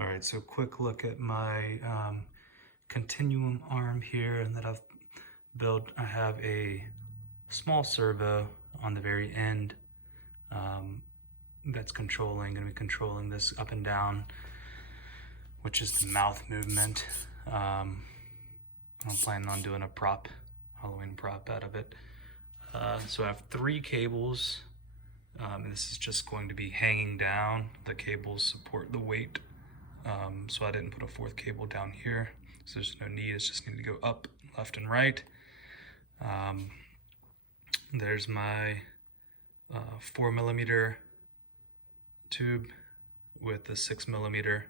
All right, so quick look at my Continuum arm here and that I've built. I have a small servo on the very end that's gonna be controlling this up and down, which is the mouth movement. I'm planning on doing a Halloween prop out of it. So I have 3 cables, and this is just going to be hanging down. The cables support the weight, so I didn't put a 4th cable down here, so there's no need. It's just need to go up, left, and right. There's my 4mm tube with the 6mm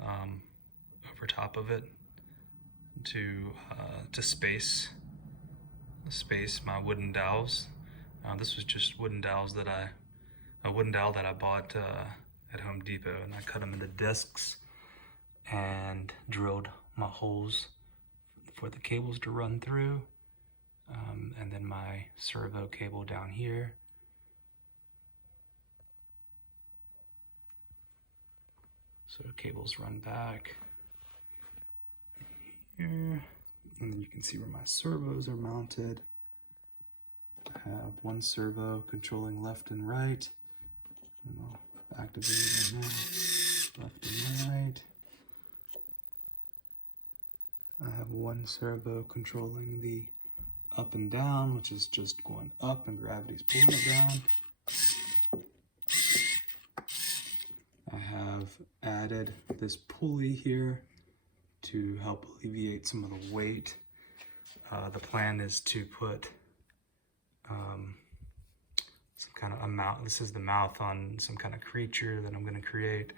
over top of it to space my wooden dowels. This was just a wooden dowel that I bought at Home Depot, and I cut them into discs and drilled my holes for the cables to run through, and then my servo cable down here. So cables run back here, and then you can see where my servos are mounted. I have 1 servo controlling left and right. And I'll activate it right now, left and right. I have 1 servo controlling the up and down, which is just going up and gravity's pulling it down. I have added this pulley here to help alleviate some of the weight. The plan is to put some kind of a mouth. This is the mouth on some kind of creature that I'm going to create.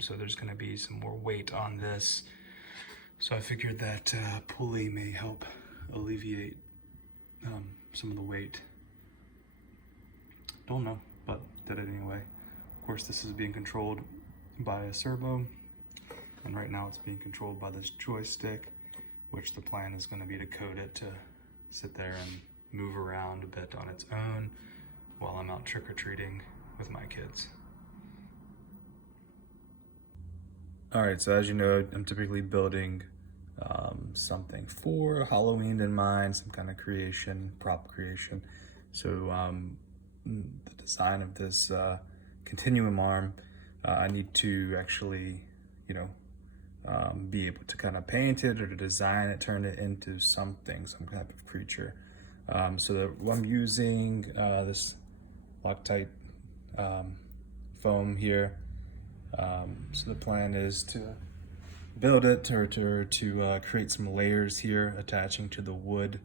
So there's going to be some more weight on this. So I figured that pulley may help alleviate some of the weight. Don't know, but did it anyway. Of course, this is being controlled by a servo, and right now it's being controlled by this joystick, which the plan is going to be to code it to sit there and move around a bit on its own while I'm out trick-or-treating with my kids. All right, so as you know, I'm typically building something for Halloween in mind, some kind of creation, prop creation. So the design of this Continuum arm, I need to actually, be able to kind of paint it or to design it, turn it into something, some type of creature. So I'm using this Loctite foam here. So the plan is to build it or to create some layers here attaching to the wood,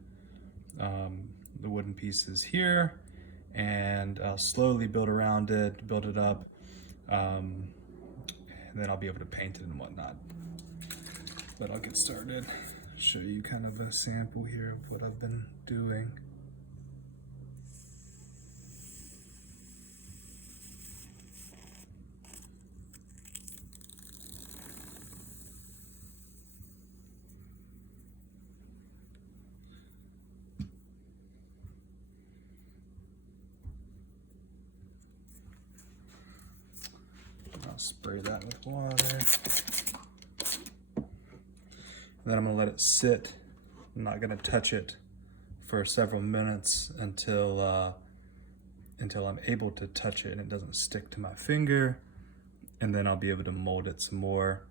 the wooden pieces here, and I'll slowly build around it, build it up, and then I'll be able to paint it and whatnot. But I'll get started, show you kind of a sample here of what I've been doing. I'll spray that with water. Then I'm gonna let it sit. I'm not gonna touch it for several minutes until I'm able to touch it and it doesn't stick to my finger. And then I'll be able to mold it some more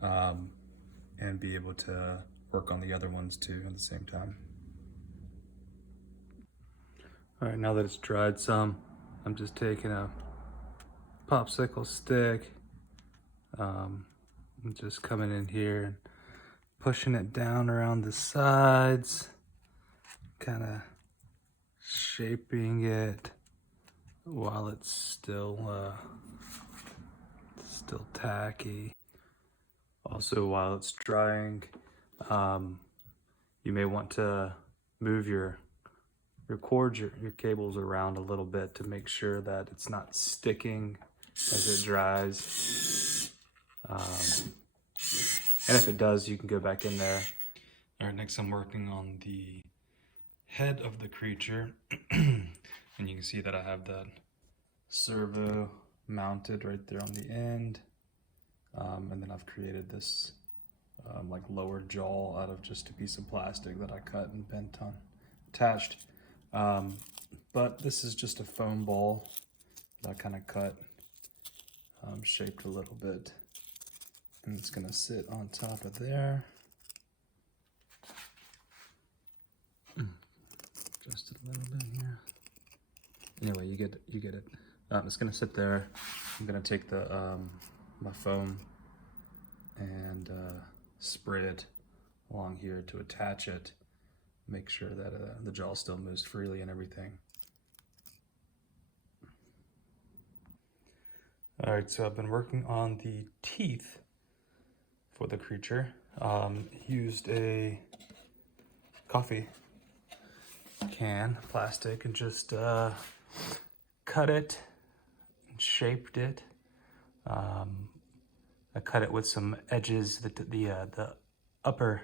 and be able to work on the other ones too at the same time. All right, now that it's dried some, I'm just taking a popsicle stick, and just coming in here and pushing it down around the sides, kind of shaping it while it's still Still tacky. Also, while it's drying, you may want to move your cords, your cables around a little bit to make sure that it's not sticking as it dries. And if it does, you can go back in there. All right, next I'm working on the head of the creature. And you can see that I have that servo mounted right there on the end. And then I've created this like lower jaw out of just a piece of plastic that I cut and bent on, attached. But this is just a foam ball that I kind of cut, shaped a little bit. And it's gonna sit on top of there. Just a little bit here. Anyway, you get it. It's gonna sit there. I'm gonna take the my foam and spray it along here to attach it. Make sure that the jaw still moves freely and everything. All right, so I've been working on the teeth for the creature. Used a coffee can, plastic, and just cut it and shaped it. I cut it with some edges, the upper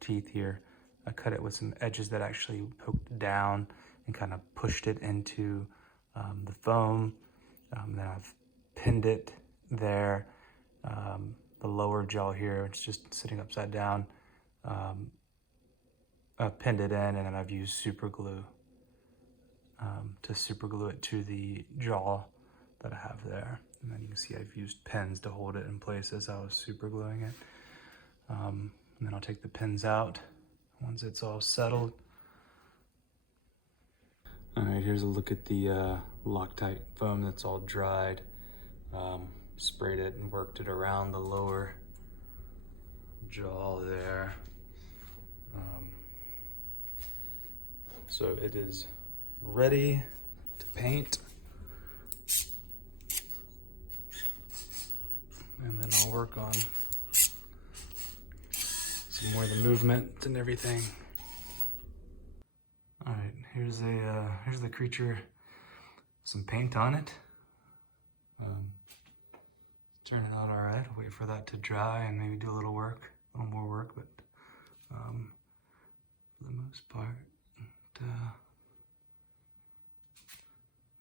teeth here. I cut it with some edges that actually poked down and kind of pushed it into the foam. Then I've pinned it there. The lower jaw here, it's just sitting upside down. I've pinned it in, and then I've used super glue to super glue it to the jaw that I have there. And then you can see I've used pins to hold it in place as I was super gluing it. And then I'll take the pins out once it's all settled. All right, here's a look at the Loctite foam that's all dried. Sprayed it and worked it around the lower jaw there. So it is ready to paint. And then I'll work on some more of the movement and everything. All right, here's the creature, some paint on it. Turn it out all right. I'll wait for that to dry and maybe do a little more work, but for the most part, it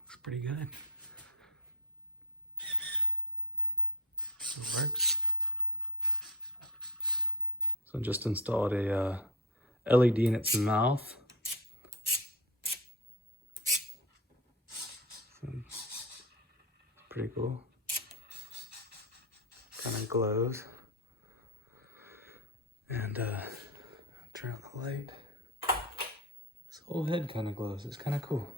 looks pretty good. It works. So I just installed a LED in its mouth. Pretty cool. Kind of glows. And turn on the light. This whole head kind of glows. It's kind of cool.